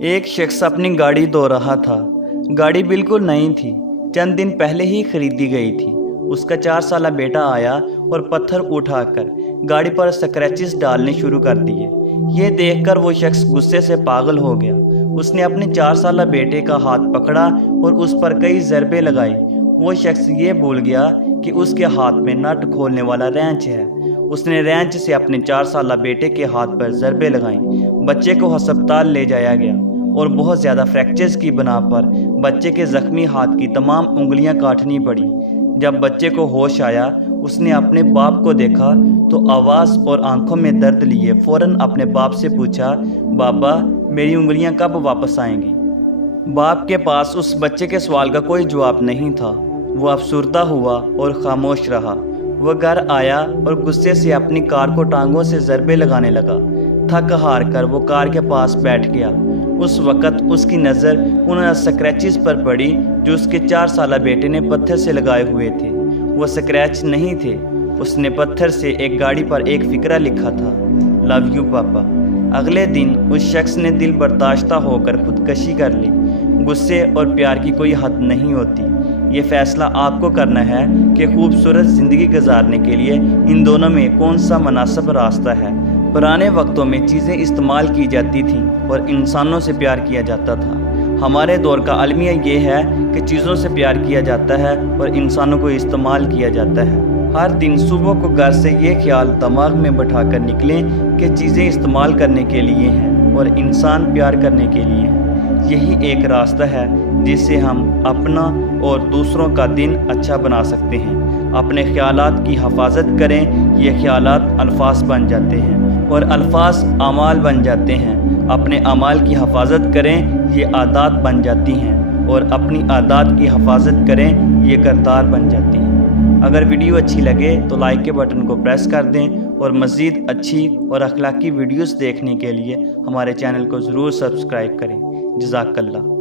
ایک شخص اپنی گاڑی دھو رہا تھا۔ گاڑی بالکل نئی تھی، چند دن پہلے ہی خریدی گئی تھی۔ اس کا 4 سالہ بیٹا آیا اور پتھر اٹھا کر گاڑی پر سکریچز ڈالنے شروع کر دیے۔ یہ دیکھ کر وہ شخص غصے سے پاگل ہو گیا۔ اس نے اپنے 4 سالہ بیٹے کا ہاتھ پکڑا اور اس پر کئی ضربیں لگائی۔ وہ شخص یہ بھول گیا کہ اس کے ہاتھ میں نٹ کھولنے والا رینچ ہے۔ اس نے رینچ سے اپنے 4 سالہ بیٹے کے ہاتھ پر ضربیں لگائیں۔ بچے کو ہسپتال لے جایا گیا اور بہت زیادہ فریکچرز کی بنا پر بچے کے زخمی ہاتھ کی تمام انگلیاں کاٹنی پڑی۔ جب بچے کو ہوش آیا، اس نے اپنے باپ کو دیکھا تو آواز اور آنکھوں میں درد لیے فوراً اپنے باپ سے پوچھا، بابا میری انگلیاں کب واپس آئیں گی؟ باپ کے پاس اس بچے کے سوال کا کوئی جواب نہیں تھا۔ وہ افسردہ ہوا اور خاموش رہا۔ وہ گھر آیا اور غصے سے اپنی کار کو ٹانگوں سے ضربیں لگانے لگا۔ تھک ہار کر وہ کار کے پاس بیٹھ گیا۔ اس وقت اس کی نظر ان سکریچز پر پڑی جو اس کے 4 سالہ بیٹے نے پتھر سے لگائے ہوئے تھے۔ وہ سکریچ نہیں تھے، اس نے پتھر سے ایک گاڑی پر ایک فقرہ لکھا تھا، لو یو پاپا۔ اگلے دن اس شخص نے دل برداشتہ ہو کر خودکشی کر لی۔ غصے اور پیار کی کوئی حد نہیں ہوتی۔ یہ فیصلہ آپ کو کرنا ہے کہ خوبصورت زندگی گزارنے کے لیے ان دونوں میں کون سا مناسب راستہ ہے۔ پرانے وقتوں میں چیزیں استعمال کی جاتی تھیں اور انسانوں سے پیار کیا جاتا تھا۔ ہمارے دور کا المیہ یہ ہے کہ چیزوں سے پیار کیا جاتا ہے اور انسانوں کو استعمال کیا جاتا ہے۔ ہر دن صبح کو گھر سے یہ خیال دماغ میں بٹھا کر نکلیں کہ چیزیں استعمال کرنے کے لیے ہیں اور انسان پیار کرنے کے لیے ہیں۔ یہی ایک راستہ ہے جس سے ہم اپنا اور دوسروں کا دن اچھا بنا سکتے ہیں۔ اپنے خیالات کی حفاظت کریں، یہ خیالات الفاظ بن جاتے ہیں اور الفاظ اعمال بن جاتے ہیں۔ اپنے اعمال کی حفاظت کریں، یہ عادات بن جاتی ہیں اور اپنی عادات کی حفاظت کریں، یہ کردار بن جاتی ہیں۔ اگر ویڈیو اچھی لگے تو لائک کے بٹن کو پریس کر دیں اور مزید اچھی اور اخلاقی ویڈیوز دیکھنے کے لیے ہمارے چینل کو ضرور سبسکرائب کریں۔ جزاک اللہ۔